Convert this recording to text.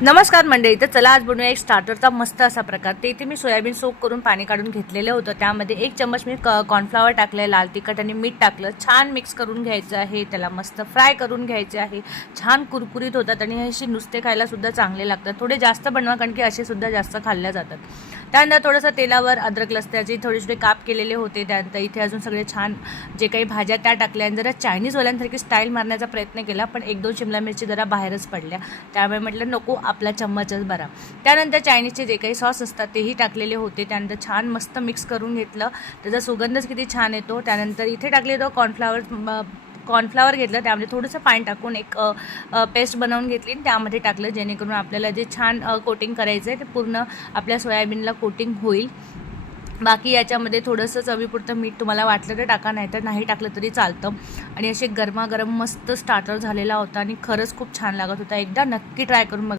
नमस्कार मंडळी, तर चला आज बनवूया एक स्टार्टरचा मस्त असा प्रकार। ते इथे मी सोयाबीन सोक करून पाणी काढून घेतलेलं होतं। त्यामध्ये 1 चम्मच मी कॉर्नफ्लॉवर टाकले, लाल तिखट आणि मीठ टाकलं। छान मिक्स करून घ्यायचं आहे, त्याला मस्त फ्राय करून घ्यायचे आहे। छान कुरकुरीत होतात आणि असे नुसते खायला सुद्धा चांगले लागतात। थोडे जास्त बनवा कारण की असे सुद्धा जास्त खाल्ल्या जातात। त्यानंतर थोडंसं तेलावर अद्रक लसणाचे थोडे काप केलेले होते। त्यानंतर इथे अजून सगळे छान जे काही भाज्या त्या टाकल्या आणि जरा चायनीजवाल्यांसारखी स्टाईल मारण्याचा प्रयत्न केला, पण 1-2 शिमला मिरची जरा बाहेरच पडल्या। त्यामुळे म्हटलं नको, आपला चम्मचच बरा। त्यानंतर चायनीजचे जे काही सॉस असतात तेही टाकलेले होते। त्यानंतर छान मस्त मिक्स करून घेतलं, त्याचा सुगंधच किती छान येतो। त्यानंतर इथे टाकले तो कॉर्नफ्लॉवर घेतलं, त्यामध्ये थोडंसं पाणी टाकून एक पेस्ट बनवून घेतली आणि त्यामध्ये टाकलं, जेणेकरून आपल्याला जे छान कोटिंग करायचं आहे ते पूर्ण आपल्या सोयाबीनला कोटिंग होईल। बाकी याच्यामध्ये थोडंसं चवीपुरतं मीठ तुम्हाला वाटलं तर टाका, नाहीतर नाही टाकलं तरी चालतं। आणि असे गरमागरम मस्त स्टार्टर झालेला होता आणि खरंच खूप छान लागत होता। एकदा नक्की ट्राय करून बघा।